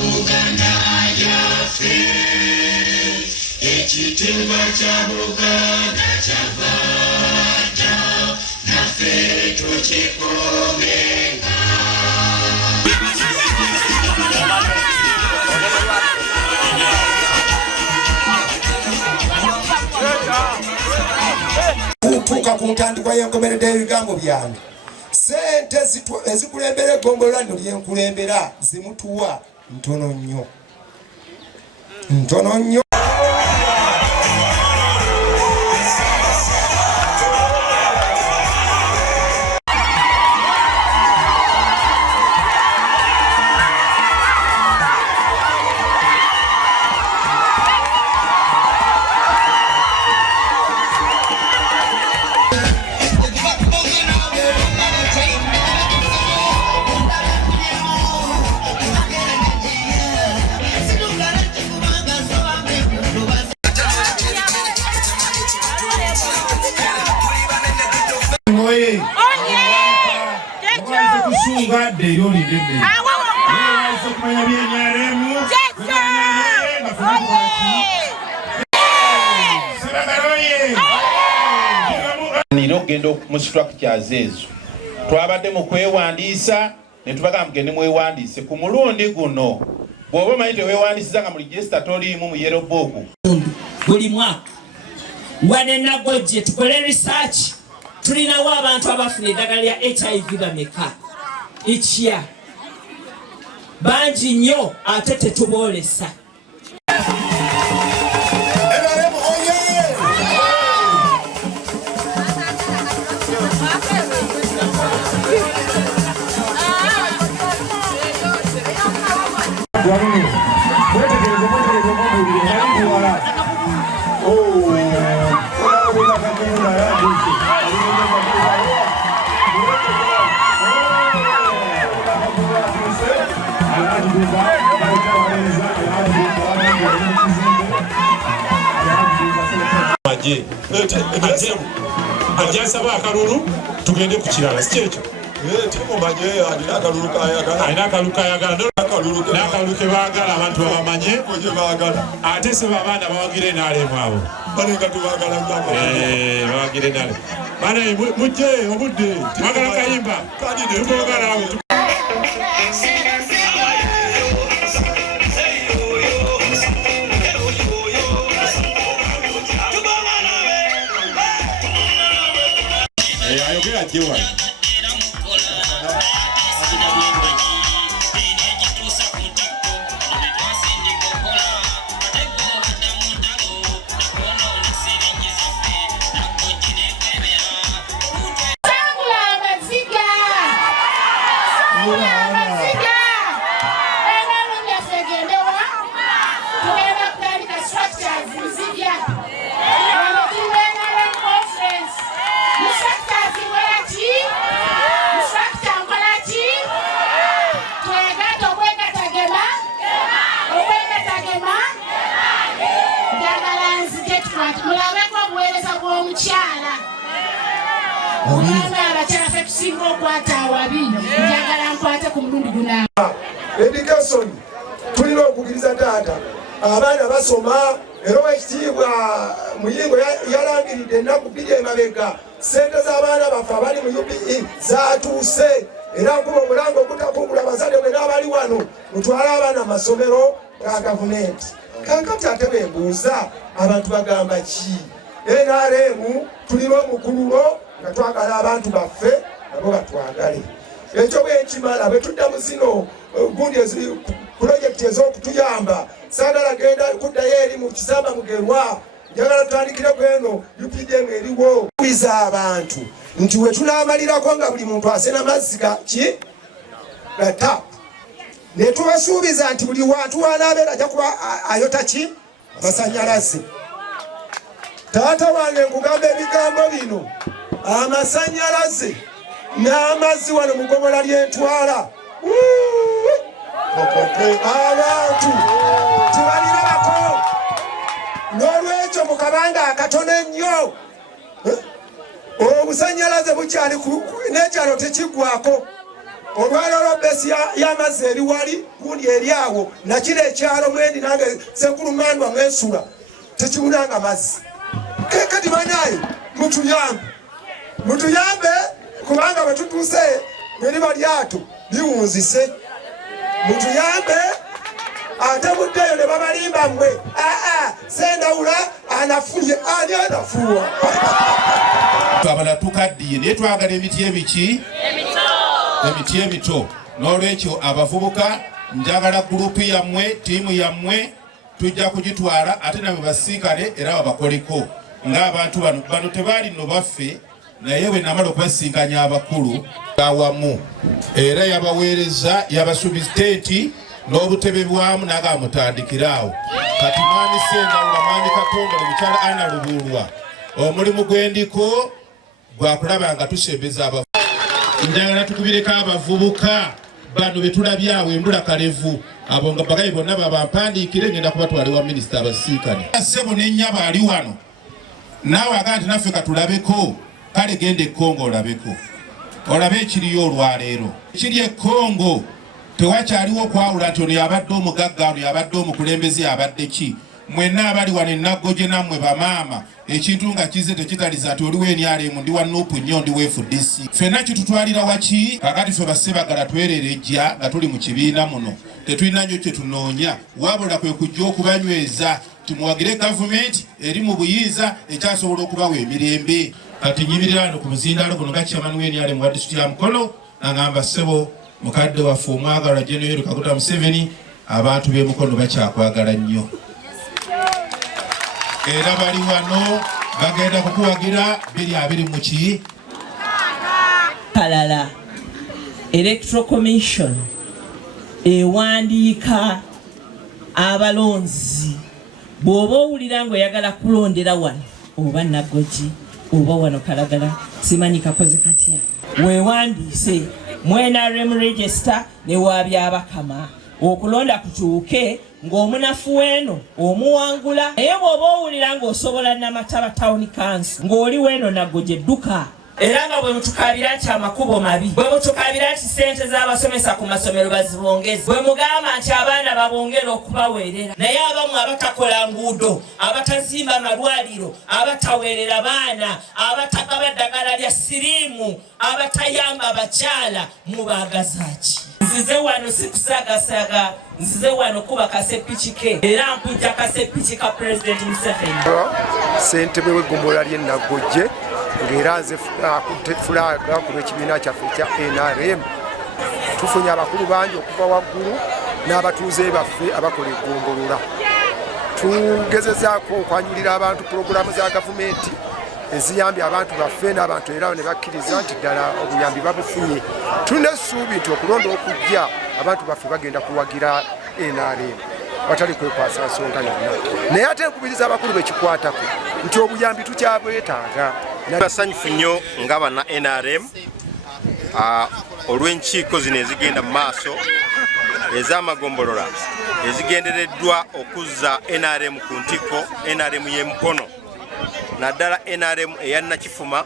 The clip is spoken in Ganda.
Buganda yafe ekitimba kya Buganda kyavata naffe tukikuumenga. Kutuuka ku ntandikwa y'enkomeredde y'ebigambo byange, sente ezikulembera eggongolo lino lyenkulembera zimutuwa ntono nnyo, ntono nnyo. Ogenda mu structures ezo twabadde mu kwewandiisa ne tubaga mugende mwewandiise ku mulundi guno. Bw'oba omanyi teweewandiisiza nga mu register toliimu mu yellow book buli mwaka wane nagojje tukole research. Tulinawo abantu abafuna eddagala lya HIV bameka each year, bangi nnyo ate tetuboolesa. Ajasaba akalulu tugende ku kirala si kyekyo. Alina akalulu kayagala n'akalulu ke baagala abantu babamanye ate se babaana bawagire n'alemu abo bawagire n'alemu baana mujje obudde mwagala kayimba tuboogalawo. Ayogera jiwa education tulina okukiriza taata abaana basoma era wekitiibwa Muyingo yalangiridde ennaku bbiri emabega sente z'abaana baffe abali mu UPE zatuuse era nkuba omulango ogutakumbula abazadde mwe n'abali wano mutwale abaana masomero ga gavumenti. Kaakati ate bembuuza abantu bagamba ki? NRM tulina omukululo nga twagala abantu baffe nabo batwagale. Ekyo bwekimala bwe tudda mu zino gundi pulojekiti ez'okutuyamba saagala genda kuddayo eri mu Kisamba Mugerwa, njagala tutandikire ku eno UPDM eriwo. Tuwiza abantu nti we tunaamalirako nga buli muntu asena mazzi ga tap, ne tubasuubiza nti buli wantu wanaabeera ajja kuba ayota amasannyalaze. Taata wange nkugamba ebigambo bino, amasannyalaze n'amazzi wano mu ggomola ly'Entwala abantu tibalirabako. N'olwekyo mu kabanga akatono ennyo obusannyalaze bukyali n'ekyalo tekiggwako. olwalolo besi y'amazzi eri wali gundi eri awo nakino ekyalo mwendi nange senkulumandwa mwesula tekiwunanga mazzi kati banaye mutuyambe kubanga bwetutuuse mweriba lyato liwunzise mutuyambe ate buddeyo ne babalimba mmwe Sendawula anafunye ani anafuwa twabala tukaddiye naye twagala emiti emiti emito n'olwekyo abavubuka njagala gurupu yammwe tiimu yammwe tujja kugitwala ate nabwe basinkane era babakoleko ng'abantu bano tebaali nno baffe naye bwe namala okubasinkanya abakulu awamu era yabaweereza yabasuubiza tenti n'obutebe bwamu naga mutandikiraawo kati mwami Sendawula mwami Katongole mukyala Anna Lubuulwa omulimu gwendiko gwakulaba nga tusembeza abavubuka njagala tukubireko abavubuka bano betulabye awo embula kalevu abo nga bagayi bonna babampandiikire ngenda kubatwala wa minisita abasinkane ssebo n'ennyaba ali wano naawe agaa nti naffe katulabeko kale genda e Kongo olabeko olabe ekiriyo olwaleero ekiri e Kongo tewakyaliwo okwawula nti ono yabadde omugagga ono yabadde omukulembeze yabadde ki mwenna abali wano enaggoje nammwe bamaama ekintu nga kize tekitaliza nti oliwo NRM ndi wa Nuupu nnyo ndi wa FDC ffenna kitutwalira waki kakati ffe bassebagala twererejja nga tuli mu kibiina muno tetulina nnyo kye tunoonya wabula kwe kujja okubanyweza tumuwagire gavumenti eri mu buyinza ekyasobola okubawa emirembe kati nyimirira wano ku muzindaalo guno nga chairman wa NRM wa disitulikiti ya Mukono nagamba ssebo mukadde waffe omwagalwa General Kaguta Museveni abantu b'e Mukono bakyakwagala nnyo era bali wano bagenda kukuwagira 20 kalala Electoral Commission ewandiika abalonzi bw'oba owulira ng'oyagala kulondera wano oba Naggoji oba wano Kalagala simanyi kakoze katya weewandiise mu NRM register ne wabyabakama okulonda kutuuke ng'omunafu weno omuwangula naye bw'oba owulira ng'osobola Namataba Town Council ng'oli weno Naggoji edduka era nga bwe mutukabira nti amakubo mabi bwe mutukabira nti ssente z'abasomesa ku masomero bazibongeze bwe mugamba nti abaana babongera okubaweerera naye abamu abatakola nguudo abatazimba amalwaliro abataweerera baana abatagaba ddagala lya siriimu abatayamba abakyala mubaagazaki nzize wano sikusagasaga nzize wano kuba kasepikike era nkujja kasepiki ka President Museveni ssentebe w'eggombolola ly'e Naggoje ng'era nze akutte fulaga ku lw'ekibiina kyaffe ekya NRM tufunye abakulu bangi okuva waggulu n'abatuuze baffe abakola eggombolola tugezezaako okwanjulira abantu pulogulaamu za gavumenti eziyambye abantu baffe n'abantu era ne bakkiriza nti ddala obuyambi babufunye tulina essuubi nti okulonda okujja abantu baffe bagenda kuwagira NRM watali kwekwasa nsonga yonna naye ate nkubiriza abakulu bekikwatako nti obuyambi tukyabwetaaga basanyufu nnyo nga bana NRM olw'enkiiko zino ezigenda mu maaso ez'amagombolola ezigendereddwa okuzza NRM ku ntikko NRM y'e Mukono naddala NRM eya Nakifuma